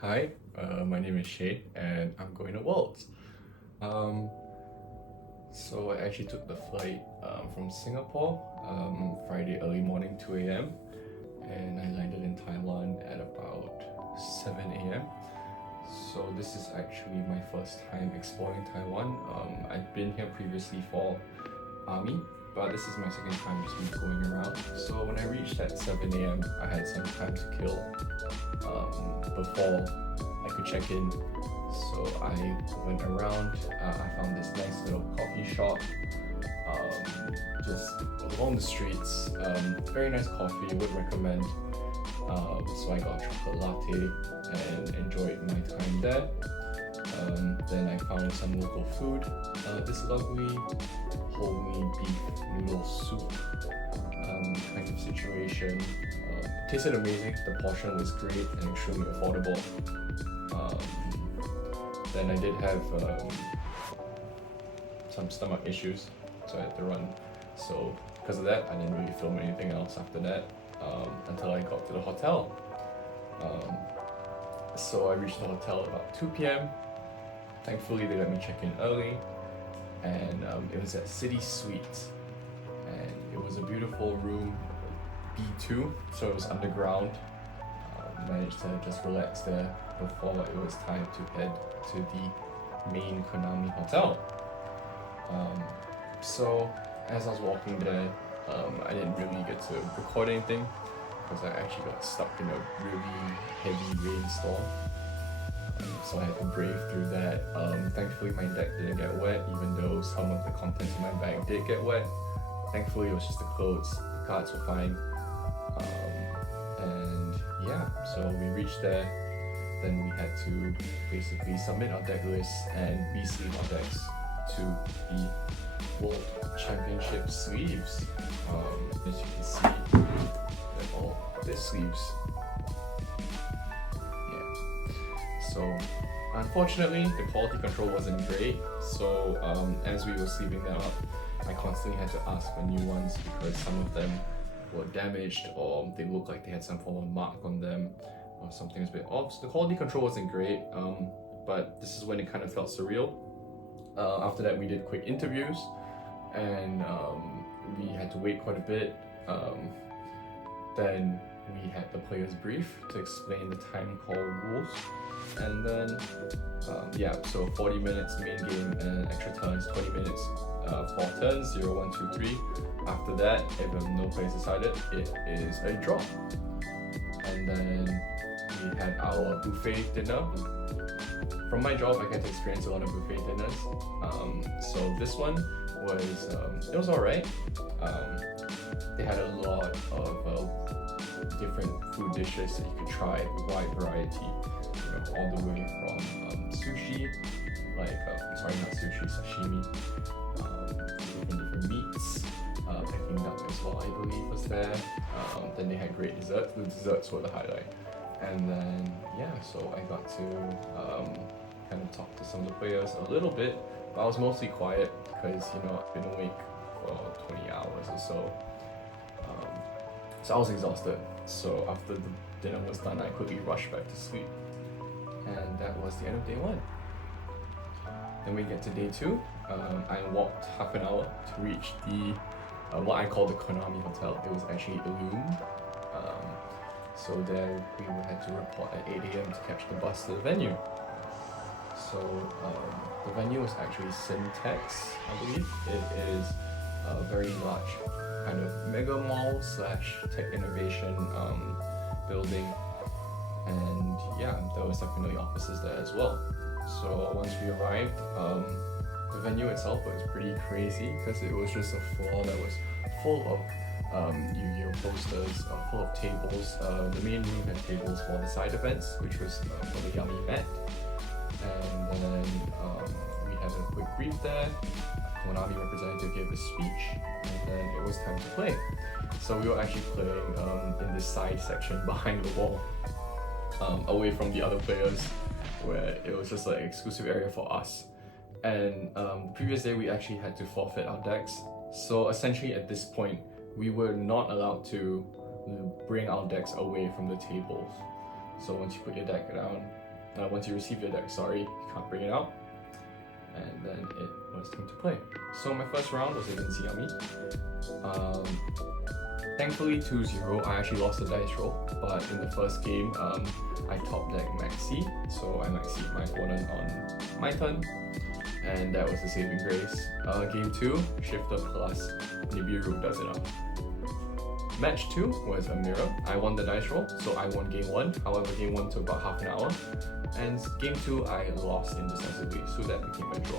Hi, my name is Shane and I'm going to Worlds. Um, so I actually took the flight from Singapore Friday early morning 2 a.m. and I landed in Taiwan at about 7 a.m. So this is actually my first time exploring Taiwan. I'd been here previously for army, but this is my second time just me going around. So when I reached at 7 a.m., I had some time to kill before I could check in. So I went around, I found this nice little coffee shop just along the streets. Very nice coffee, would recommend. So I got a chocolate latte and enjoyed my time there. Then I found some local food. This lovely homemade beef noodle soup kind of situation. Tasted amazing. The portion was great and extremely affordable. Um, then I did have some stomach issues, so I had to run. So because of that, I didn't really film anything else after that until I got to the hotel. Um, so I reached the hotel about 2 p.m. Thankfully, they let me check in early, and it was at City Suites, and it was a beautiful room, B2, so it was underground. Managed to just relax there before it was time to head to the main Konami Hotel. Um, so as I was walking there, I didn't really get to record anything because I actually got stuck in a really heavy rainstorm. So I had to brave through that. Thankfully, my deck didn't get wet, even though some of the contents in my bag did get wet. Thankfully, it was just the clothes. The cards were fine. And yeah, so we reached there. Then we had to basically submit our deck lists and re-sleeve our decks to the World Championship sleeves. As you can see, they're all the sleeves. So unfortunately, the quality control wasn't great. So as we were sleeving them up, I constantly had to ask for new ones because some of them were damaged or they looked like they had some form of mark on them or something was a bit off. So the quality control wasn't great, but this is when it kind of felt surreal. After that, we did quick interviews and we had to wait quite a bit. Then we had the players brief to explain the time call rules, and then so 40 minutes main game and extra turns, 20 minutes 4 turns, 0, 1, 2, 3. After that, if no players decided, it is a draw. And then we had our buffet dinner. From my job, I get to experience a lot of buffet dinners. So this one was it was alright. They had a lot of different food dishes that you could try, a wide variety, all the way from sushi, like not sushi, sashimi, different meats, Peking duck as well, I believe was there. Then they had great desserts. The desserts were the highlight. And then so I got to kind of talk to some of the players a little bit, but I was mostly quiet because I've been awake for 20 hours or so. So I was exhausted. So after the dinner was done, I quickly rushed back to sleep. And that was the end of day one. Then we get to day two. I walked half an hour to reach the what I call the Konami Hotel. It was actually Illume. So there we had to report at 8 a.m. to catch the bus to the venue. So the venue was actually Syntex, I believe. It is a very large kind of mega mall slash tech innovation building, and there was definitely offices there as well. So once we arrived, the venue itself was pretty crazy because it was just a floor that was full of Yu-Gi-Oh posters, full of tables. The main room had tables for the side events, which was for the Yummy Mat, and then we had a quick brief there. Konami representative gave a speech, and then it was time to play. So we were actually playing in this side section behind the wall, away from the other players, where it was just like an exclusive area for us. And the previous day we actually had to forfeit our decks. So essentially at this point, we were not allowed to bring our decks away from the tables. So once you put your deck down, once you receive your deck, sorry, you can't bring it out. And then it was time to play. So my first round was against Yami. Thankfully 2-0, I actually lost the dice roll, but in the first game, I top deck Maxi, so I Maxi my opponent on my turn, and that was the saving grace. Game 2, Shifter plus Nibiru does it up. Match 2 was a mirror. I won the dice roll, so I won game 1. However, game 1 took about half an hour, and game 2 I lost indecisively, so that became a draw.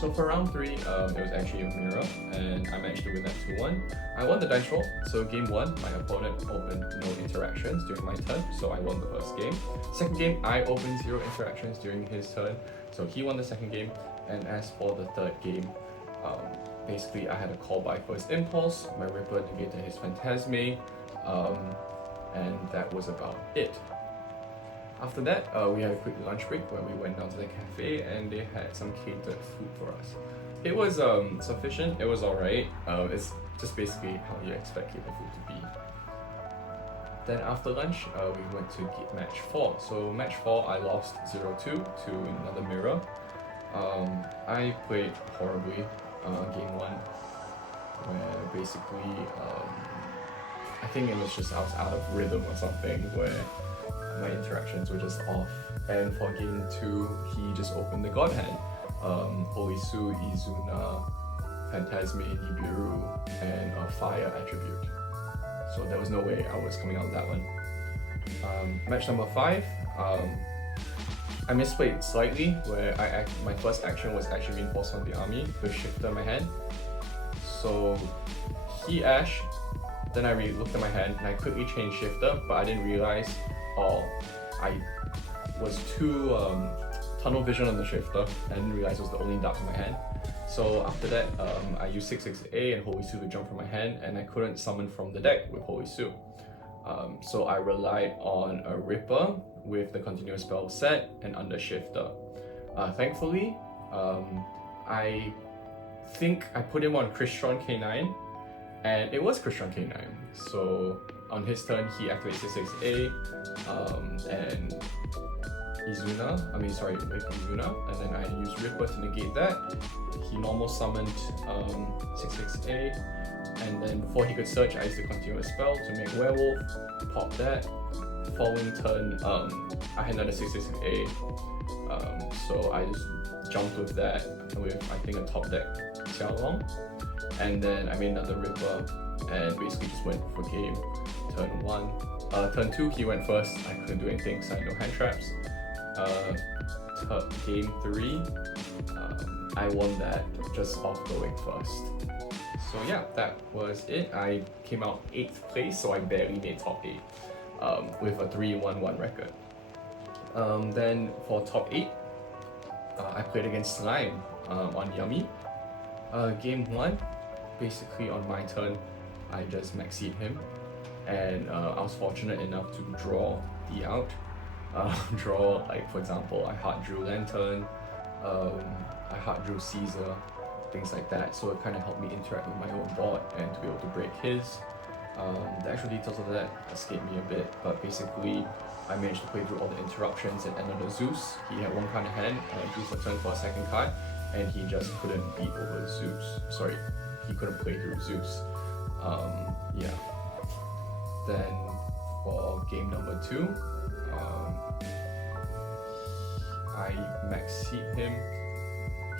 So for round 3, it was actually a mirror, and I managed to win that 2-1. I won the dice roll, so game 1, my opponent opened no interactions during my turn, so I won the first game. Second game, I opened 0 interactions during his turn, so he won the second game. And as for the third game, basically I had a call by first impulse, my Ripper negated his Phantasme, and that was about it. After that, we had a quick lunch break where we went down to the cafe and they had some catered food for us. It was sufficient, it was alright. It's just basically how you expect catered food to be. Then after lunch, we went to match 4. So match 4, I lost 0-2 to another mirror. I played horribly game 1, where basically I think it was just I was out of rhythm or something, where my interactions were just off. And for game 2, he just opened the God Hand. Holisu, Izuna, Phantasme, Nibiru, and a fire attribute. So there was no way I was coming out of that one. Match number 5, I misplayed slightly, where my first action was actually reinforce on the army with Shifter in my hand. So he Ash, then I looked at my hand and I quickly changed Shifter, but I didn't realize, I was too tunnel vision on the Shifter. I didn't realize it was the only dark in my hand. So after that, I used 6-6A and Holy Su to jump from my hand, and I couldn't summon from the deck with Holy Su. So I relied on a Ripper with the continuous spell set and under Shifter. Thankfully, I think I put him on Crystron K9, and it was Crystron K9. So on his turn, he activates 6-6A and Izuna, with Izuna, and then I used Ripper to negate that. He normal summoned 6-6A, and then before he could search, I used the continuous spell to make Werewolf, pop that. Following turn, I had another 6-6A, so I just jumped with that with I think a top deck Xiaolong, and then I made another Ripper and basically just went for game. Turn 1, turn 2 he went first, I couldn't do anything, so I had no hand traps. Game 3, I won that just off going first. So yeah, that was it. I came out 8th place, so I barely made top 8 with a 3-1-1 record. Then for top 8, I played against Slime on Yummy. Game 1, basically on my turn, I just maxied him, and I was fortunate enough to draw the out. Draw, like for example, I hard drew Lantern, I hard drew Caesar, things like that. So it kind of helped me interact with my own board and to be able to break his. The actual details of that escaped me a bit, but basically I managed to play through all the interruptions and end on the Zeus. He had one card in hand, drew for turn for a second card, and he just couldn't beat over Zeus. Sorry, he couldn't play through Zeus. Yeah. Then for game number 2, I maxied him.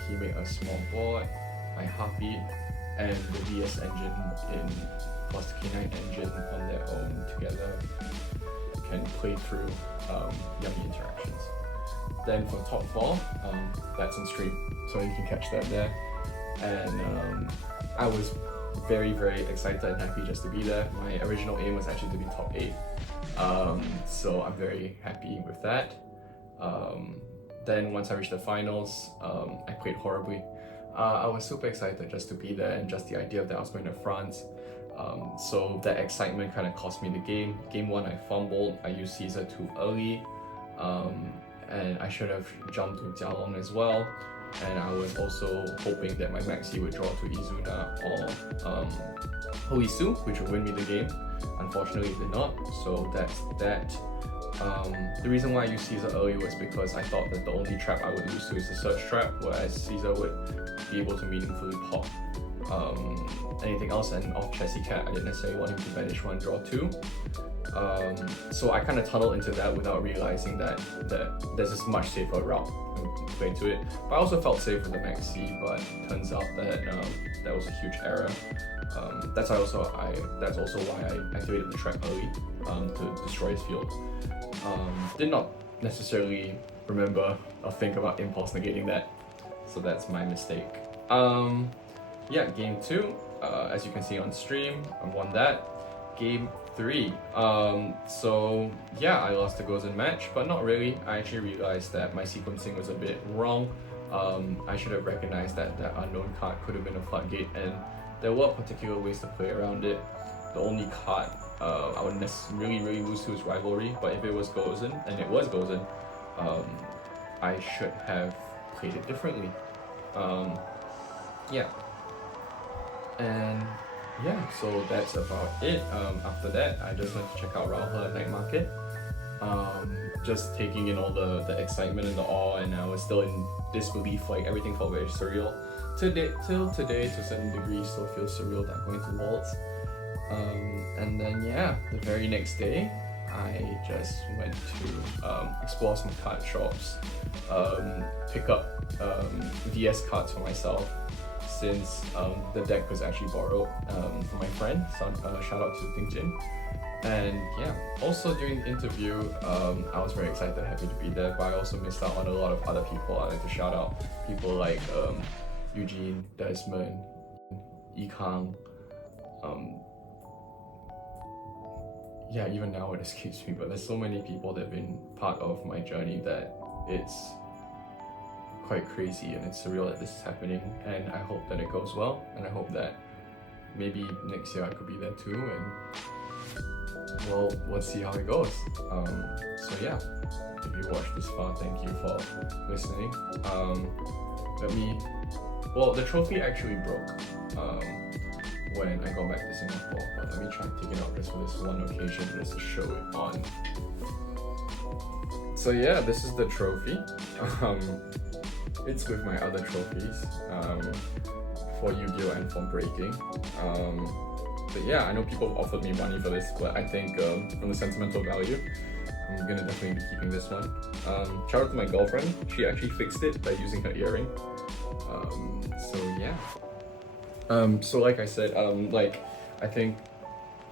He made a small board. I harpied, and the DS engine plus the K9 engine on their own together can play through Yummy interactions. Then for top 4, that's on stream, so you can catch that there. And I was very, very excited and happy just to be there. My original aim was actually to be top 8, so I'm very happy with that. Then once I reached the finals, I played horribly. I was super excited just to be there, and just the idea that I was going to France. So that excitement kind of cost me the game. Game 1 I fumbled, I used Caesar too early, and I should have jumped to Jialong as well. And I was also hoping that my Maxi would draw to Izuna or Holy Su, which would win me the game. Unfortunately it did not, so that's that. The reason why I used Caesar early was because I thought that the only trap I would lose to is the search trap, whereas Caesar would be able to meaningfully pop anything else, and off Chessy Cat I didn't necessarily want him to banish 1, draw 2. So I kind of tunneled into that without realizing that there's this much safer route to into it. But I also felt safe with the Maxi, but turns out that that was a huge error. That's also why I activated the trap early to destroy his field. Did not necessarily remember or think about impulse negating that, so that's my mistake. Yeah, game 2, as you can see on stream, I won that. Game 3, so yeah, I lost the Gozen match, but not really. I actually realized that my sequencing was a bit wrong. I should have recognized that that unknown card could have been a floodgate, and there were particular ways to play around it. The only card I would really lose to is Rivalry, but if it was Gozen, and it was Gozen, I should have played it differently. Yeah. And yeah, so that's about it. After that, I just went to check out Rauha at night market. Just taking in all the excitement and the awe, and I was still in disbelief, like everything felt very surreal. Till today, to a certain degree, still feels surreal that I'm going to Waltz. And then yeah, the very next day, I just went to explore some card shops, pick up VS cards for myself, since the deck was actually borrowed from my friend. So shout out to Ting Jin. And yeah, also during the interview, I was very excited, happy to be there, but I also missed out on a lot of other people. I'd like to shout out people like Eugene, Desmond, Yikang. Yeah, even now it escapes me, but there's so many people that have been part of my journey that it's quite crazy and it's surreal that this is happening, and I hope that it goes well, and I hope that maybe next year I could be there too, and well, we'll see how it goes. So yeah, if you watched this far, thank you for listening. Well, the trophy actually broke when I got back to Singapore, but let me try and take it out just for this one occasion, just to show it on. So yeah, this is the trophy. It's with my other trophies for Yu-Gi-Oh! And for breaking. But yeah, I know people have offered me money for this, but I think from the sentimental value, I'm gonna definitely be keeping this one. Shout out to my girlfriend. She actually fixed it by using her earring. So yeah. So like I said, I think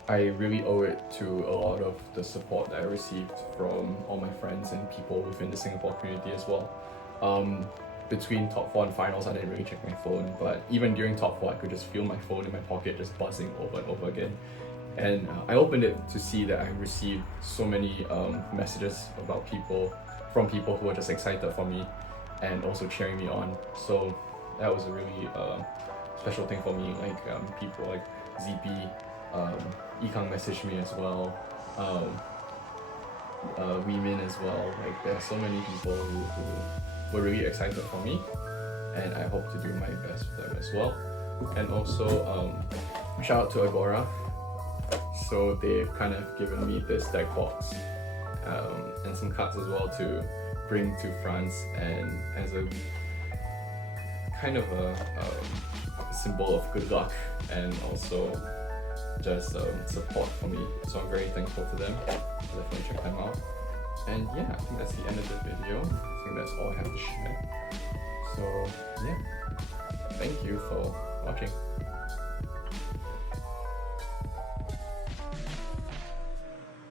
I really owe it to a lot of the support that I received from all my friends and people within the Singapore community as well. Between top 4 and finals, I didn't really check my phone, but even during top 4, I could just feel my phone in my pocket just buzzing over and over again. And I opened it to see that I received so many messages from people who were just excited for me and also cheering me on. So that was a really special thing for me. Like people like ZP, Yikang messaged me as well, Weemin as well. Like there are so many people who were really excited for me, and I hope to do my best with them as well. And also shout out to Agora. So they've kind of given me this deck box and some cards as well to bring to France, and as a kind of a symbol of good luck and also just support for me. So I'm very thankful to them. Definitely check them out. And yeah, I think that's the end of the video. I think that's all I have to share. So yeah, thank you for watching.